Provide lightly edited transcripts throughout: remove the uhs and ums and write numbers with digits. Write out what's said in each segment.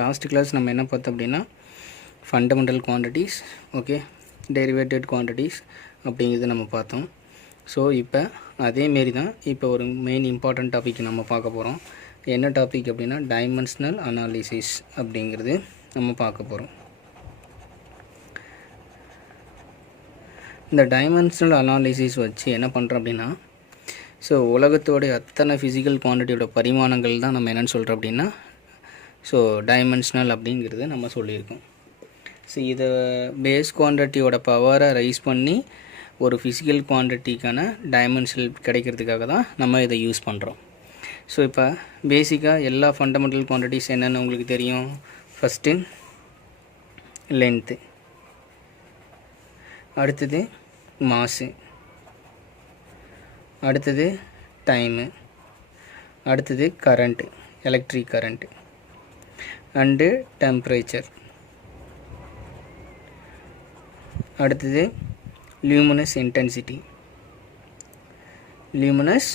Last class நம்ம என்ன பார்த்தோம் அப்படின்னா ஃபண்டமெண்டல் குவான்டிட்டிஸ், ஓகே, டெரிவேட்டட் குவான்டிட்டிஸ் அப்படிங்கிறது நம்ம பார்த்தோம். ஸோ இப்போ அதேமாரி தான் இப்போ ஒரு மெயின் இம்பார்ட்டன்ட் டாபிக் நம்ம பார்க்க போகிறோம். என்ன டாபிக் அப்படின்னா டைமென்ஷனல் அனாலிசிஸ் அப்படிங்கிறது நம்ம பார்க்க போகிறோம். இந்த டைமென்ஷனல் அனாலிசிஸ் வச்சு என்ன பண்ணுறோம் அப்படின்னா, ஸோ உலகத்தோடைய அத்தனை ஃபிசிக்கல் குவான்டிட்டியோட பரிமாணங்கள் தான் நம்ம என்னென்னு சொல்கிறோம் அப்படின்னா ஸோ டைமென்ஷனல் அப்படிங்கிறது நம்ம சொல்லியிருக்கோம். ஸோ இதை பேஸ் குவான்டிட்டியோட பவரை ரைஸ் பண்ணி ஒரு ஃபிசிக்கல் குவான்டிட்டிக்கான டைமென்ஷனல் கிடைக்கிறதுக்காக தான் நம்ம இதை யூஸ் பண்ணுறோம். ஸோ இப்போ பேசிக்காக எல்லா ஃபண்டமெண்டல் குவான்டிட்டிஸ் என்னென்னு உங்களுக்கு தெரியும். ஃபஸ்ட்டு லென்த்து, அடுத்தது மாஸு, அடுத்தது டைமு, அடுத்தது current, electric current, and temperature, அடுத்தது luminous intensity, luminous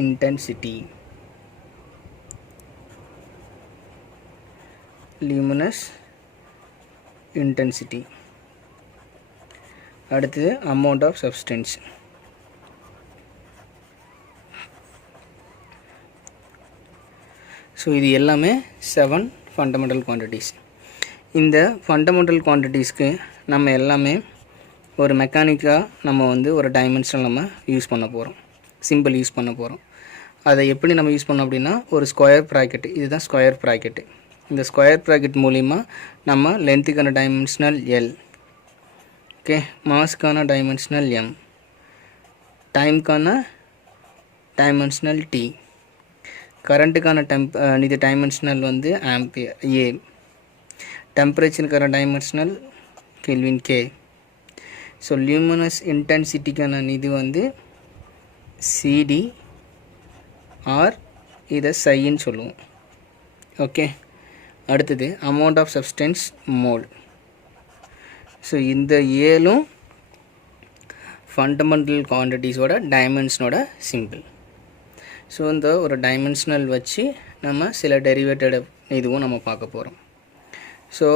intensity, luminous intensity, அடுத்தது அமௌண்ட் ஆஃப் சப்ஸ்டன்ஸ். ஸோ இது எல்லாமே 7 ஃபண்டமெண்டல் குவான்டிட்டிஸ். இந்த ஃபண்டமெண்டல் குவான்டிட்டிஸ்க்கு நம்ம எல்லாமே ஒரு மெக்கானிக்காக நம்ம ஒரு டைமென்ஷனல் நம்ம யூஸ் பண்ண போகிறோம், சிம்பிள் யூஸ் பண்ண போகிறோம். அதை எப்படி நம்ம யூஸ் பண்ணோம் அப்படின்னா ஒரு ஸ்கொயர் ப்ராக்கெட்டு, இதுதான் ஸ்கொயர் ப்ராக்கெட்டு. இந்த ஸ்கொயர் ப்ராக்கெட் மூலிமா நம்ம லென்த்துக்கான டைமென்ஷனல் எல், ஓகே, மாஸ்க்கான டைமென்ஷனல் எம், டைம்க்கான டைமென்ஷனல் டி, கரண்ட்டுக்கான இது டைமென்ஷனல் ஆம்பியர் ஏ, டெம்பரேச்சருக்கான dimensional kelvin K. So luminous இன்டென்சிட்டிக்கான இது சிடி ஆர் இதை சைன்னு சொல்லுவோம், ஓகே. அடுத்தது amount of substance mole. So இந்த ஏழும் ஃபண்டமெண்டல் குவான்டிட்டிஸோட டைமென்ஷனோட சிம்பிள். ஸோ இந்த ஒரு டைமென்ஷனல் வச்சு நம்ம சில டெரிவேட்டட் இதுவும் நம்ம பார்க்க போகிறோம். ஸோ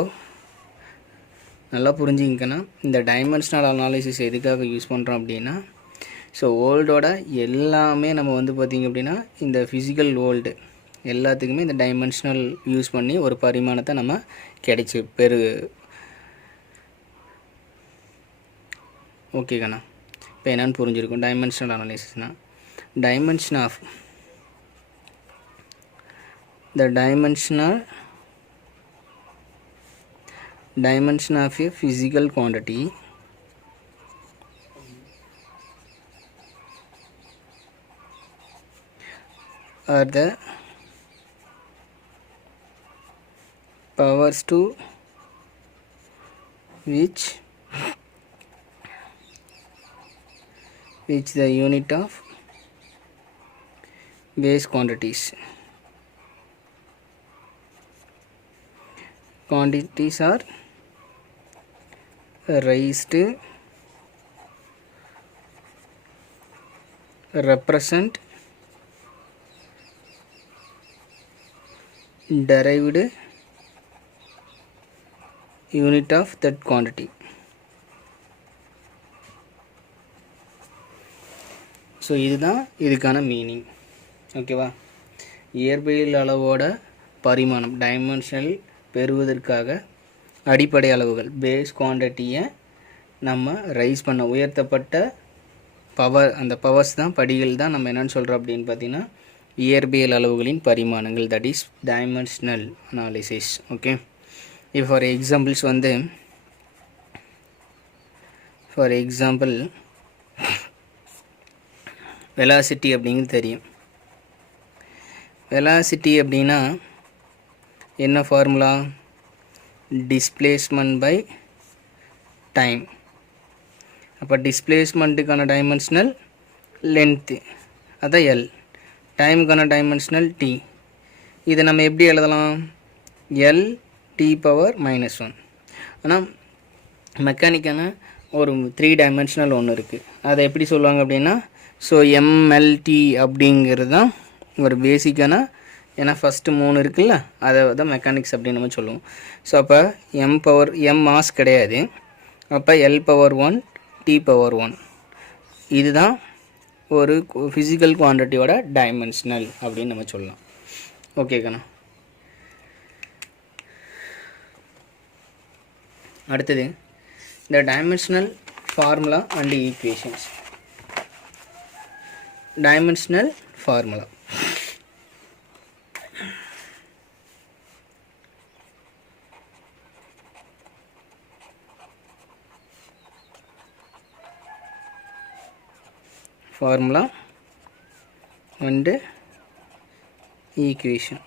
நல்லா புரிஞ்சுக்கன்னா இந்த டைமென்ஷனல் அனாலிசிஸ் எதுக்காக யூஸ் பண்ணுறோம் அப்படின்னா, ஸோ வேர்ல்டோட எல்லாமே நம்ம பார்த்திங்க அப்படின்னா இந்த ஃபிசிக்கல் வேர்ல்டு எல்லாத்துக்குமே இந்த டைமென்ஷனல் யூஸ் பண்ணி ஒரு பரிமாணத்தை நம்ம கிடைச்சி ஓகே கண்ணா. இப்போ என்னென்னு புரிஞ்சிருக்கும் dimensional அனாலிசிஸ்னால் dimension of a physical quantity are the powers to which the unit of base quantities are raised, represent, derived unit of that quantity. So இதுதான் இதுக்கான மீனிங், ஓகேவா. இயற்பியல் அளவோட பரிமாணம் டைமென்ஷனல் பெறுவதற்காக அடிப்படை அளவுகள் பேஸ் குவான்டிட்டியை நம்ம ரைஸ் பண்ண உயர்த்தப்பட்ட பவர், அந்த பவர்ஸ் தான் படிகள் தான் நம்ம என்னென்னு சொல்கிறோம் அப்படின்னு பார்த்திங்கன்னா இயற்பியல் அளவுகளின் பரிமாணங்கள், that is dimensional analysis, okay. இப்போ ஃபார் எக்ஸாம்பிள் வெலாசிட்டி அப்படிங்கிறது தெரியும். வெலாசிட்டி அப்படின்னா என்ன ஃபார்முலா? Displacement by time. அப்போ டிஸ்பிளேஸ்மெண்ட்டுக்கான டைமென்ஷனல் லென்த்து, அதான் எல். டைமுக்கான டைமென்ஷனல் டி. இதை நம்ம எப்படி எழுதலாம்? L T power -1. ஆனால் மெக்கானிக்கான ஒரு 3 டைமென்ஷனல் ஒன்று இருக்குது. அதை எப்படி சொல்லுவாங்க அப்படின்னா, ஸோ எம்எல்டி அப்படிங்கிறது தான் ஒரு பேசிக்கான ஏன்னா ஃபஸ்ட்டு 3 இருக்குல்ல, அதை தான் மெக்கானிக்ஸ் அப்படின்னு நம்ம சொல்லுவோம். ஸோ அப்போ m மாஸ் கிடையாது. அப்போ L⁻⁴ T⁻⁴ இதுதான் ஒரு ஃபிசிக்கல் குவான்டிட்டியோட டைமென்ஷனல் அப்படின்னு நம்ம சொல்லலாம். ஓகேக்கண்ணா. அடுத்தது இந்த dimensional formula and equations. Dimensional formula and equation.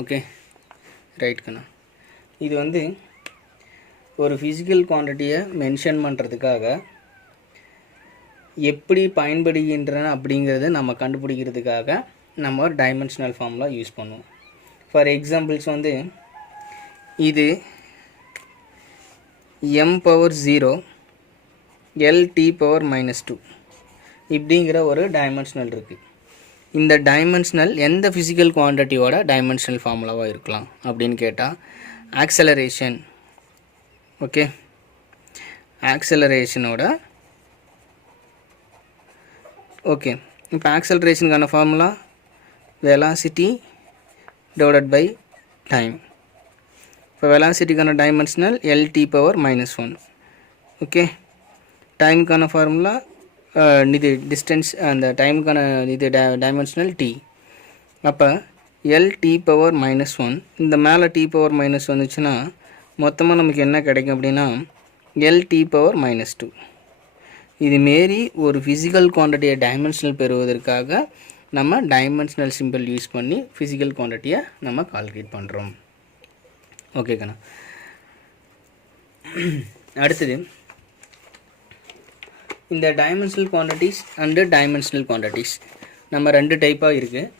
Okay right கண்ணா. இது வந்து ஒரு ஃபிசிக்கல் குவான்டிட்டியை மென்ஷன் பண்ணுறதுக்காக எப்படி பயன்படுகின்றன அப்படிங்கிறத நம்ம கண்டுபிடிக்கிறதுக்காக நம்ம ஒரு டைமென்ஷனல் ஃபார்முலா யூஸ் பண்ணுவோம். ஃபார் எக்ஸாம்பிள்ஸ் வந்து இது m⁻⁴ L⁻⁻2 இப்படிங்கிற ஒரு டைமென்ஷனல் இருக்குது. இந்த டைமென்ஷனல் எந்த ஃபிசிக்கல் குவான்டிட்டியோட டைமென்ஷனல் ஃபார்முலாவாக இருக்கலாம் அப்படின்னு கேட்டால் ஆக்சலரேஷன். ஓகே, ஆக்சலரேஷனோட ஓகே. இப்போ ஆக்சலரேஷனுக்கான formula velocity divided by time. இப்போ வெலாசிட்டிக்கான டைமென்ஷனல் L⁻⁻1. ஓகே, டைமுக்கான ஃபார்முலா இது டிஸ்டன்ஸ், அந்த டைமுக்கான இது டைமென்ஷனல் t. அப்போ L⁻⁻1 இந்த மேலே T⁻⁻1 வந்துச்சுன்னா மொத்தமாக நமக்கு என்ன கிடைக்கும் அப்படின்னா L⁻⁻2. இதுமாரி ஒரு ஃபிசிக்கல் குவான்டிட்டியை டைமென்ஷனல் பெறுவதற்காக நம்ம டைமென்ஷனல் சிம்பிள் யூஸ் பண்ணி ஃபிசிக்கல் குவான்டிட்டியை நம்ம கால்குலேட் பண்ணுறோம். ஓகேக்கண்ணா. அடுத்தது இந்த dimensional quantities and dimensional quantities நம்ம 2 டைப்பாக இருக்குது.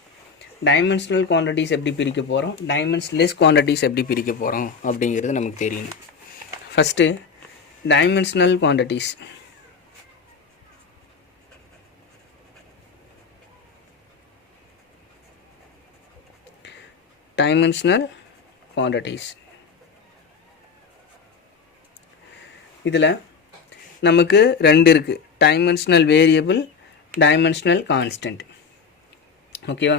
டைமென்ஷனல் குவான்டிட்டிஸ் எப்படி பிரிக்க போகிறோம், டைமென்ஷன்லெஸ் குவான்டிட்டிஸ் எப்படி பிரிக்க போகிறோம் அப்படிங்கிறது நமக்கு தெரியணும். First dimensional quantities. Dimensional quantities இதில் நமக்கு 2 இருக்குது. Dimensional variable, dimensional constant. ஓகேவா,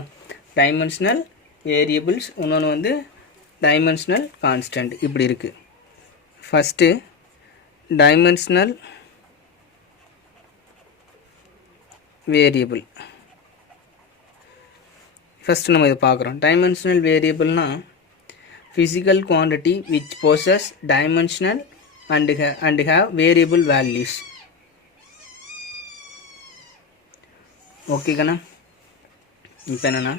டைமென்ஷனல் வேரியபிள்ஸ், இன்னொன்று வந்து டைமென்ஷனல் கான்ஸ்டன்ட். இப்படி இருக்குது. First dimensional variable. ஃபஸ்ட்டு நம்ம இதை பார்க்குறோம். டைமென்ஷனல் வேரியபிள்னால் physical quantity which possess dimensional and have variable values. Okay கண்ணா. இப்போ என்னன்னா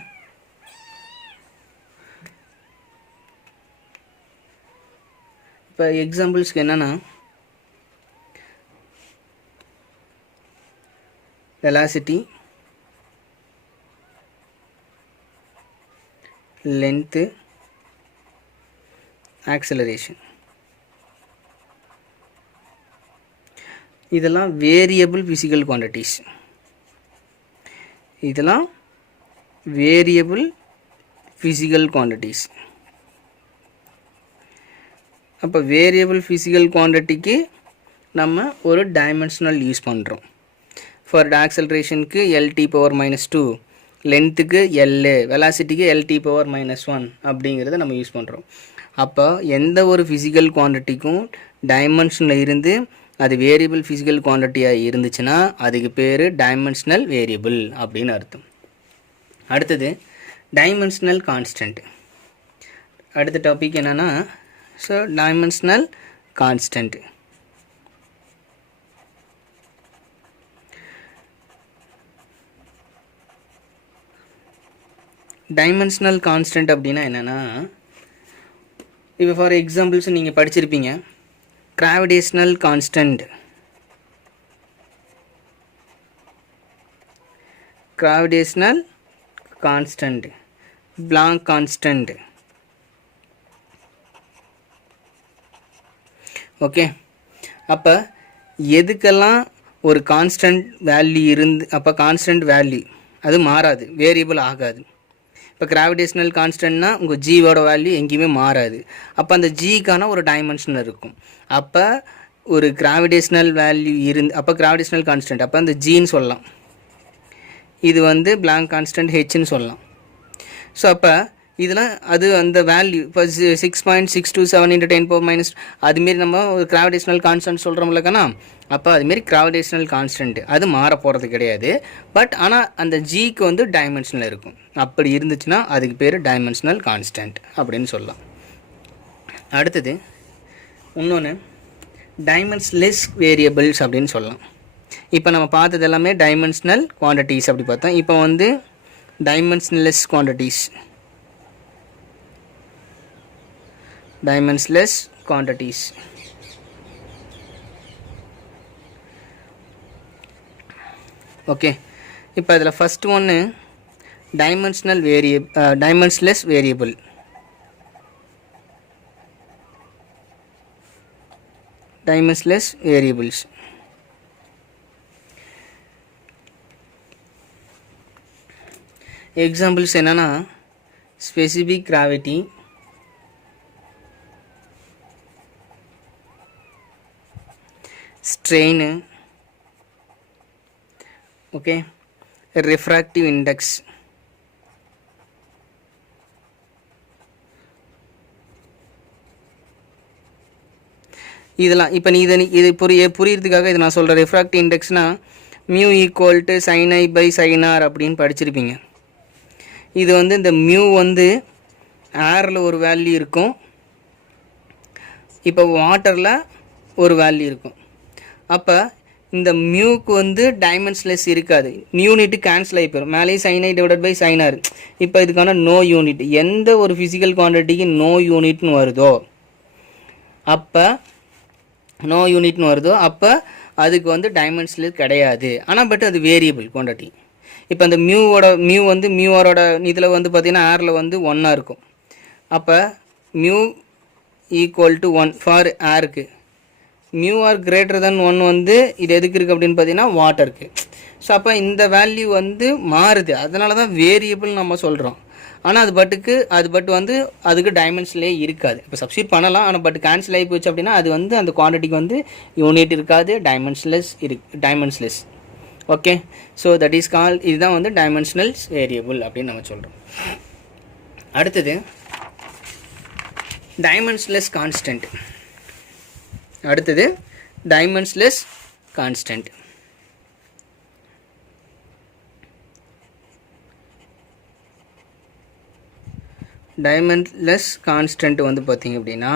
இப்போ எக்ஸாம்பிள்ஸ்க்கு என்னென்னா velocity, length, acceleration. இதெல்லாம் வேரியபிள் ஃபிசிக்கல் குவான்டிட்டிஸ். இதெல்லாம் வேரியபிள் ஃபிசிக்கல் குவான்டிட்டிஸ். அப்போ வேரியபிள் ஃபிசிக்கல் குவான்டிட்டிக்கு நம்ம ஒரு டைமென்ஷனல் யூஸ் பண்ணுறோம். ஃபார் ஆக்சலரேஷனுக்கு L⁻⁻2, லென்த்துக்கு L, வெலாசிட்டிக்கு L⁻⁻1 அப்படிங்கிறத நம்ம யூஸ் பண்ணுறோம். அப்போ எந்த ஒரு ஃபிசிக்கல் குவான்டிட்டிக்கும் டைமென்ஷனில் இருந்து அது வேரியபிள் ஃபிசிக்கல் குவான்டிட்டியாக இருந்துச்சுன்னா அதுக்கு பேர் டைமென்ஷனல் வேரியபிள் அப்படின்னு அர்த்தம். அடுத்தது டைமென்ஷனல் கான்ஸ்டன்ட். அடுத்த டாபிக் என்னென்னா so dimensional constant. Dimensional constant அப்படின்னா என்னென்னா, இப்போ ஃபார் எக்ஸாம்பிள்ஸ் நீங்கள் படிச்சிருப்பீங்க gravitational constant, gravitational constant, blank constant. Okay, அப்போ எதுக்கெல்லாம் ஒரு கான்ஸ்டன்ட் வேல்யூ இருந்து அப்போ கான்ஸ்டன்ட் வேல்யூ அது மாறாது, வேரியபிள் ஆகாது. இப்போ கிராவிடேஷனல் கான்ஸ்டன்ட்னா உங்கள் ஜியோட வேல்யூ எங்கேயுமே மாறாது. அப்போ அந்த ஜிக்கான ஒரு டைமென்ஷன் இருக்கும். அப்போ ஒரு கிராவிடேஷனல் வேல்யூ அப்போ கிராவிடேஷனல் கான்ஸ்டன்ட் அப்போ அந்த ஜின்னு சொல்லலாம். இது வந்து பிளாங்க் கான்ஸ்டன்ட் ஹெச்ன்னு சொல்லலாம். ஸோ அப்போ இதில் அது அந்த வேல்யூ இப்போ 6.627 × 10⁻⁻, அதுமாரி நம்ம ஒரு கிராவிடேஷனல் கான்ஸ்டன்ட் சொல்கிறோம்லக்கண்ணா. அப்போ அதுமாரி கிராவிடேஷனல் கான்ஸ்டன்ட் அது மாற போகிறது கிடையாது. பட் ஆனால் அந்த ஜிக்கு வந்து டைமென்ஷனில் இருக்கும். அப்படி இருந்துச்சுன்னா அதுக்கு பேர் டைமென்ஷனல் கான்ஸ்டன்ட் அப்படின்னு சொல்லலாம். அடுத்தது இன்னொன்று டைமென்ஷன்லெஸ் வேரியபிள்ஸ் அப்படின்னு சொல்லலாம். இப்போ நம்ம பார்த்தது எல்லாமே டைமென்ஷனல் குவான்டிட்டிஸ் அப்படி பார்த்தோம். இப்போ வந்து dimensionless quantities, dimensionless quantities. Okay, இப்போ இதில் ஃபஸ்ட் ஒன்று dimensionless variable. Dimensionless variables examples என்னென்னா specific gravity, strain, okay, refractive index, இதெல்லாம் இப்போ இது புரியறதுக்காக இது நான் சொல்கிறேன். ரிஃப்ராக்டிவ் இண்டெக்ஸ்னால் mu equal to sine i by sine r அப்படின்னு படிச்சிருப்பீங்க. இது வந்து இந்த மியூ வந்து ஏரில் ஒரு வேல்யூ இருக்கும், இப்போ வாட்டரில் ஒரு வேல்யூ இருக்கும். அப்போ இந்த மியூக்கு வந்து டைமென்ஷன்லெஸ் இருக்காது, யூனிட்டு கேன்சல் ஆகி போயிடும். மேலே sine I divided by sine R. இப்போ இதுக்கான நோ யூனிட், எந்த ஒரு ஃபிசிக்கல் குவான்டிட்டிக்கு நோ யூனிட்னு வருதோ அப்போ அதுக்கு வந்து டைமென்ஷன்லெஸ் கிடையாது. ஆனால் பட் அது வேரியபிள் குவான்டிட்டி. இப்போ அந்த மியூ வந்து மியூஆரோட இதில் வந்து பார்த்திங்கன்னா ஏரில் வந்து 1 இருக்கும். அப்போ மியூ ஈக்குவல் டு 1 ஃபார் ஏருக்கு, மியூ ஆர் கிரேட்டர் தென் 1 வந்து இது எதுக்கு இருக்குது அப்படின்னு பார்த்தீங்கன்னா வாட்டருக்கு. ஸோ அப்போ இந்த வேல்யூ வந்து மாறுது, அதனால தான் வேரியபிள் நம்ம சொல்கிறோம். ஆனால் அது பட் வந்து அதுக்கு டைமென்ஷன்லே இருக்காது. இப்போ சப்ஸ்டியூட் பண்ணலாம், ஆனால் பட் கேன்சல் ஆகி போச்சு அப்படின்னா அது வந்து அந்த குவான்டிட்டிக்கு வந்து யூனிட் இருக்காது, dimensionless. Okay, so that is call, இதுதான் வந்து டைமென்ஷனல் வேரியபிள் அப்படின்னு நம்ம சொல்கிறோம். அடுத்தது டைமென்ஷன்லெஸ் கான்ஸ்டன்ட். டைமென்ஷன்லெஸ் கான்ஸ்டன்ட் வந்து பார்த்திங்க அப்படின்னா,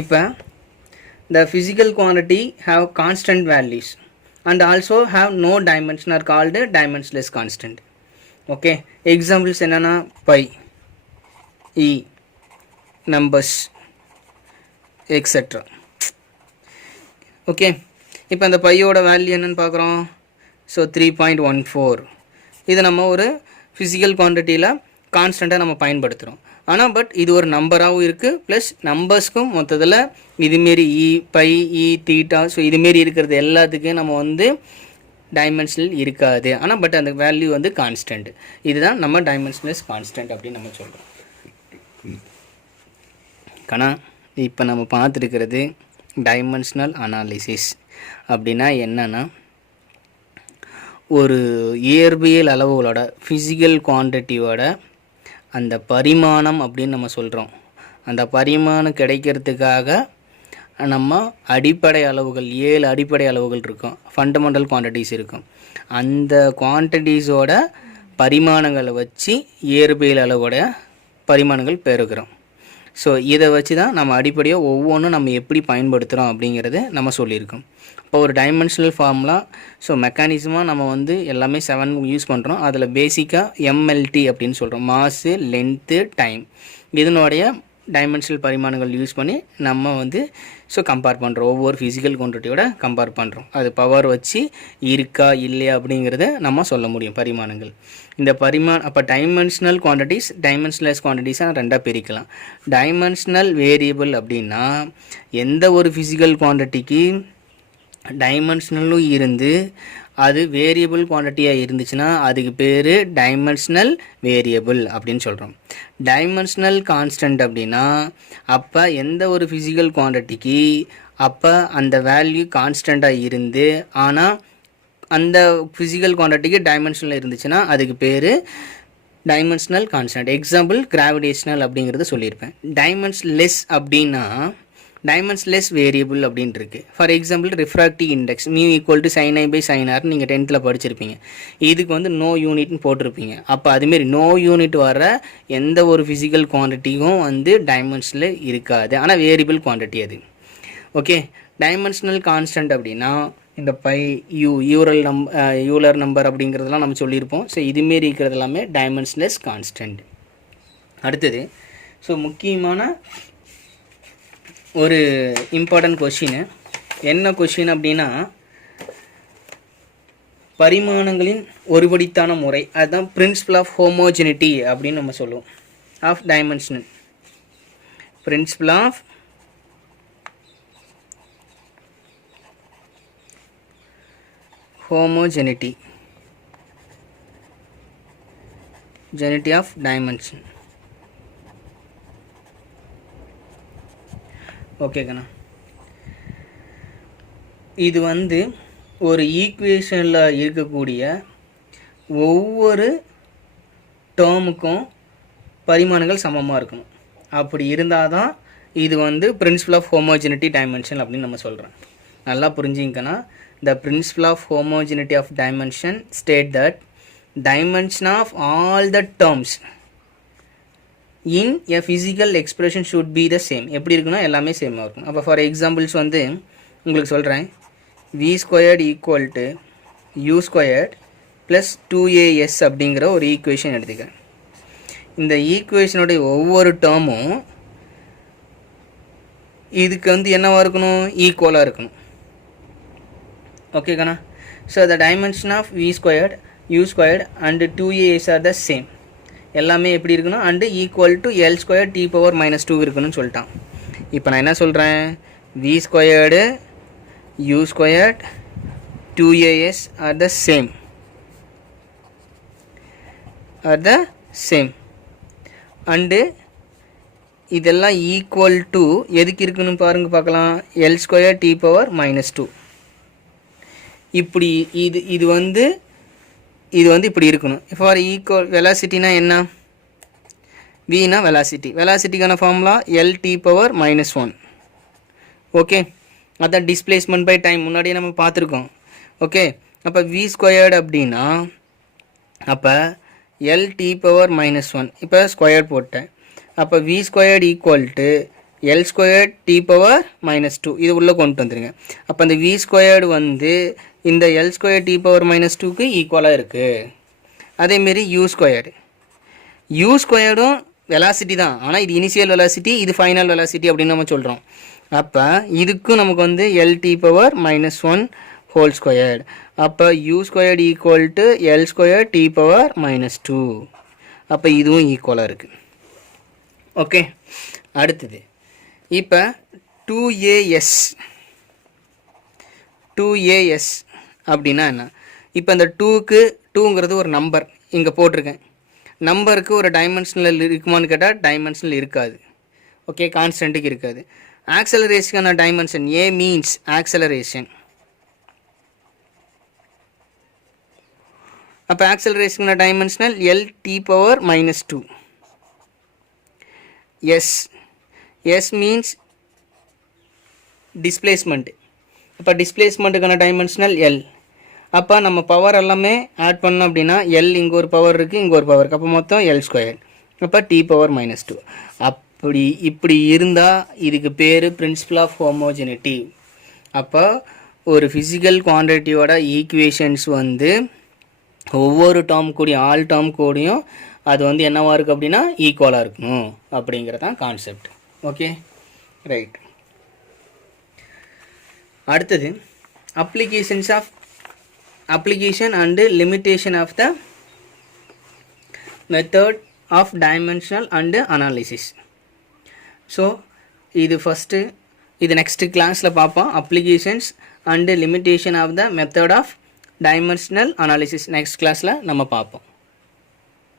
இப்போ the physical quantity have constant values and also have no dimension are called dimensionless constant. Okay, examples என்னன்னா pi, e, numbers, etc. Okay, இப்போ அந்த பையோட வேல்யூ என்னன்னு பார்க்குறோம். ஸோ 3.14. இது நம்ம ஒரு ஃபிசிக்கல் குவான்டிட்டியில் கான்ஸ்டண்ட்டாக நம்ம பயன்படுத்துகிறோம். ஆனால் பட் இது ஒரு நம்பராகவும் இருக்குது, ப்ளஸ் நம்பர்ஸ்க்கும் மொத்தத்தில் இதுமாரி இ, பை, இ, தீட்டா, ஸோ இதுமாரி இருக்கிறது எல்லாத்துக்கும் நம்ம வந்து டைமென்ஷனல் இருக்காது. ஆனால் பட் அந்த வேல்யூ வந்து கான்ஸ்டன்ட். இதுதான் நம்ம டைமென்ஷனலெஸ் கான்ஸ்டன்ட் அப்படின்னு நம்ம சொல்கிறோம். கணா இப்போ நம்ம பார்த்துருக்கிறது டைமென்ஷனல் அனாலிசிஸ். அப்படின்னா என்னென்னா, ஒரு இயற்பியல் அளவுகளோட ஃபிசிக்கல் குவான்டிட்டியோட அந்த பரிமாணம் அப்படின்னு நம்ம சொல்கிறோம். அந்த பரிமாணம் கிடைக்கிறதுக்காக நம்ம அடிப்படை அளவுகள் 7 அடிப்படை அளவுகள் இருக்கும், ஃபண்டமெண்டல் குவான்டிட்டிஸ் இருக்கும். அந்த குவான்டிட்டிஸோட பரிமாணங்களை வச்சு இயற்பியல் அளவோட பரிமாணங்கள் பெறுகிறோம். ஸோ இதை வச்சு தான் நம்ம அடிப்படையாக ஒவ்வொன்றும் நம்ம எப்படி பயன்படுத்துகிறோம் அப்படிங்கிறத நம்ம சொல்லியிருக்கோம். இப்போ ஒரு டைமென்ஷனல் ஃபார்முலா, ஸோ மெக்கானிசமாக நம்ம வந்து எல்லாமே 7 யூஸ் பண்ணுறோம். அதில் பேசிக்காக எம்எல்டி அப்படின்னு சொல்கிறோம், மாஸு, லென்த்து, டைம். இதனுடைய டைமென்ஷனல் பரிமாணங்கள் யூஸ் பண்ணி நம்ம வந்து ஸோ கம்பேர் பண்ணுறோம், ஒவ்வொரு ஃபிசிக்கல் குவான்டிட்டியோட கம்பேர் பண்ணுறோம். அது பவர் வச்சு இருக்கா இல்லையா அப்படிங்கிறத நம்ம சொல்ல முடியும் பரிமாணங்கள். இந்த அப்போ டைமென்ஷனல் குவான்டிட்டிஸ், டைமென்ஷனலெஸ் குவான்டிட்டிஸாக ரெண்டாக பிரிக்கலாம். டைமென்ஷனல் வேரியபிள் அப்படின்னா எந்த ஒரு ஃபிசிக்கல் குவான்டிட்டிக்கு டைமென்ஷனலும் இருந்து அது வேரியபிள் குவான்டிட்டியாக இருந்துச்சுன்னா அதுக்கு பேர் டைமென்ஷனல் வேரியபிள் அப்படின்னு சொல்கிறோம். டைமென்ஷனல் கான்ஸ்டன்ட் அப்படின்னா அப்போ எந்த ஒரு ஃபிசிக்கல் குவான்டிட்டிக்கு அப்போ அந்த வேல்யூ கான்ஸ்டண்ட்டாக இருந்து ஆனால் அந்த ஃபிசிக்கல் குவான்டிட்டிக்கு டைமென்ஷனில் இருந்துச்சுன்னா அதுக்கு பேர் டைமென்ஷனல் கான்ஸ்டன்ட். எக்ஸாம்பிள் கிராவிடேஷனல் அப்படிங்கிறது சொல்லியிருப்பேன். டைமென்ஷன்லெஸ் அப்படின்னா டைமென்ஷன்லெஸ் வேரியபிள் அப்படின்னு இருக்குது. For example refractive index mu equal to sin i by sin r நீங்கள் 10th படிச்சிருப்பீங்க. இதுக்கு வந்து நோ யூனிட்னு போட்டிருப்பீங்க. அப்போ அதுமாரி நோ யூனிட் வர எந்த ஒரு ஃபிசிக்கல் குவான்டிட்டியும் வந்து டைமென்ஷனில் இருக்காது, ஆனால் வேரியபிள் குவான்டிட்டி அது. ஓகே, டைமென்ஷனல் கான்ஸ்டன்ட் அப்படின்னா இந்த பை யூலர் நம்பர் அப்படிங்கிறதெல்லாம் நம்ம சொல்லியிருப்போம். ஸோ இதுமாரி இருக்கிறது எல்லாமே டைமென்ஷன்லெஸ் கான்ஸ்டன்ட். அடுத்தது ஸோ முக்கியமான ஒரு இம்பார்ட்டன்ட் கொஷின் என்ன கொஷின் அப்படின்னா பரிமாணங்களின் ஒருபடித்தான முறை, அதுதான் பிரின்சிபல் ஆஃப் ஹோமோஜெனிட்டி அப்படின்னு நம்ம சொல்லுவோம். Of dimensional principle of homogeneity of dimension. Okay கண்ணா, இது வந்து ஒரு ஈக்குவேஷனில் இருக்கக்கூடிய ஒவ்வொரு டேர்முக்கும் பரிமாணங்கள் சமமாக இருக்கணும். அப்படி இருந்தால் தான் இது வந்து பிரின்சிபல் ஆஃப் ஹோமோஜெனிட்டி டைமென்ஷன் அப்படின்னு நம்ம சொல்கிறோம். நல்லா புரிஞ்சுக்கண்ணா. The principle of homogeneity of dimension state that dimension of all the terms in a physical expression should be the same. எப்படி இருக்குன்னா எல்லாமே சேமாக இருக்கும். அப்போ ஃபார் எக்ஸாம்பிள்ஸ் வந்து உங்களுக்கு சொல்கிறேன். v squared equal to u squared plus 2as அப்படிங்கிற ஒரு ஈக்குவேஷன் எடுத்துக்கிறேன். இந்த ஈக்குவேஷனுடைய ஒவ்வொரு டேர்மும் இதுக்கு வந்து என்னவாக இருக்கணும், ஈக்குவலாக இருக்கணும். ஓகே கண்ணா. So the dimension of v squared u squared and 2as are the same. எல்லாமே எப்படி இருக்கணும், and equal to l square t power -2 இருக்கணும்னு சொல்லிட்டான். இப்போ நான் என்ன சொல்கிறேன், v squared u squared 2as are the same and இதெல்லாம் ஈக்குவல் டு எதுக்கு இருக்குன்னு பாருங்க பார்க்கலாம், l ஸ்கொயர் t பவர் -2. இப்படி இது வந்து இப்படி இருக்கணும். ஃபார் ஈக்குவல் வெலாசிட்டினா என்ன, வினா வெலாசிட்டிக்கான ஃபார்முலா lt பவர் -1. ஓகே, அதான் டிஸ்பிளேஸ்மெண்ட் பை டைம் முன்னாடியே நம்ம பார்த்துருக்கோம். ஓகே, அப்போ v ஸ்கொயர்டு அப்படின்னா அப்போ lt பவர் -1 இப்போ ஸ்கொயர் போட்டேன். அப்போ v squared equal to l square t power -2 இது உள்ளே கொண்டு வந்துடுங்க. அப்போ அந்த v ஸ்கொயர்டு வந்து இந்த l ஸ்கொயர் t பவர் -2க்கு ஈக்குவலாக இருக்குது. அதேமாரி u ஸ்கொயர்டும் வெலாசிட்டி தான், ஆனால் இது இனிஷியல் வெலாசிட்டி, இது ஃபைனல் வெலாசிட்டி அப்படின்னு நம்ம சொல்கிறோம். அப்போ இதுக்கும் நமக்கு வந்து lt பவர் -1 ஹோல் ஸ்கொயர்டு. அப்போ u squared equal to l square t power -2. அப்போ இதுவும் ஈக்குவலாக இருக்குது. ஓகே, அடுத்தது இப்போ 2as அப்படின்னா என்ன, இப்போ இந்த 2ங்கிறது ஒரு நம்பர் இங்கே போட்டிருக்கேன். நம்பருக்கு ஒரு டைமென்ஷனில் இருக்குமான்னு கேட்டால் டைமென்ஷனில் இருக்காது. ஓகே, கான்ஸ்டன்ட்டுக்கு இருக்காது. ஆக்சலரேஷனுக்கான டைமென்ஷன் a மீன்ஸ் ஆக்சலரேஷன். அப்போ ஆக்சலரேஷனுக்கான dimensional lt power -2. s means displacement. அப்போ டிஸ்பிளேஸ்மெண்ட்டுக்கான டைமென்ஷனல் l. அப்போ நம்ம பவர் எல்லாமே ஆட் பண்ணோம் அப்படின்னா l இங்கே ஒரு பவர் இருக்குது, இங்கே ஒரு பவர் இருக்குது. அப்போ மொத்தம் l ஸ்கொயர். அப்போ t பவர் -2. இப்படி இருந்தால் இதுக்கு பேர் பிரின்சிபல் ஆஃப் ஹோமோஜெனிட்டி. அப்போ ஒரு ஃபிசிக்கல் குவான்டிட்டியோட ஈக்குவேஷன்ஸ் வந்து ஒவ்வொரு டேர்ம் கூடியும் ஆல் டேர்ம் கூடியும் அது வந்து என்னவாக இருக்குது அப்படின்னா ஈக்குவலாக இருக்கணும் அப்படிங்கிறதான் கான்செப்ட். Okay, right. அடுத்தது application and limitation of the method of dimensional and analysis. So இது ஃபஸ்ட்டு இது நெக்ஸ்ட் கிளாஸில் பார்ப்போம். Applications and limitation of the method of dimensional analysis next கிளாஸில் நம்ம பார்ப்போம்.